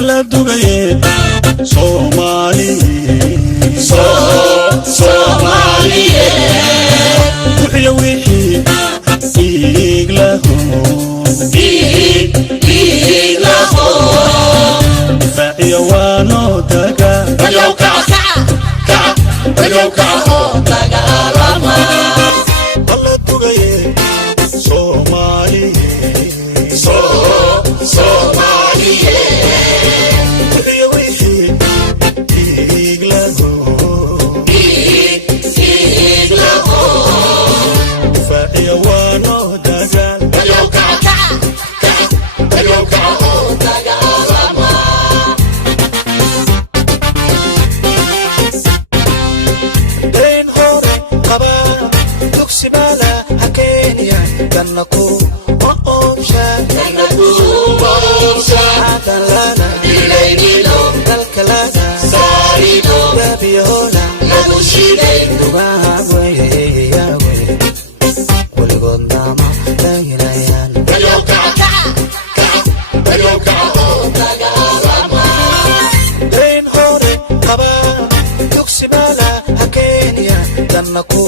la dugaye Somali Somaliye wuxuu wixii iglaho fa'iyo wano taga Bayoka taga rama la dugaye Somali Somaliye wuxuu wixii iglaho fa'iyo wano taga Bayoka taga rama den hore qaba duksibala hakeniya danaku Adalana ilayno kalkalana sarido dabiyola lagushide dubawe yawe kuligondama lagilayan Bayoka taga rama den hore qaba duksibala hakeniya danaku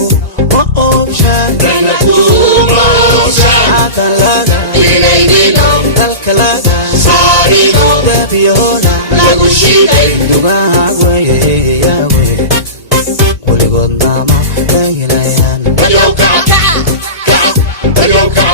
Adalana ilayno kalkalana sarido dabiyola lagushide dubawe yawe kuligondama lagilayan Bayoka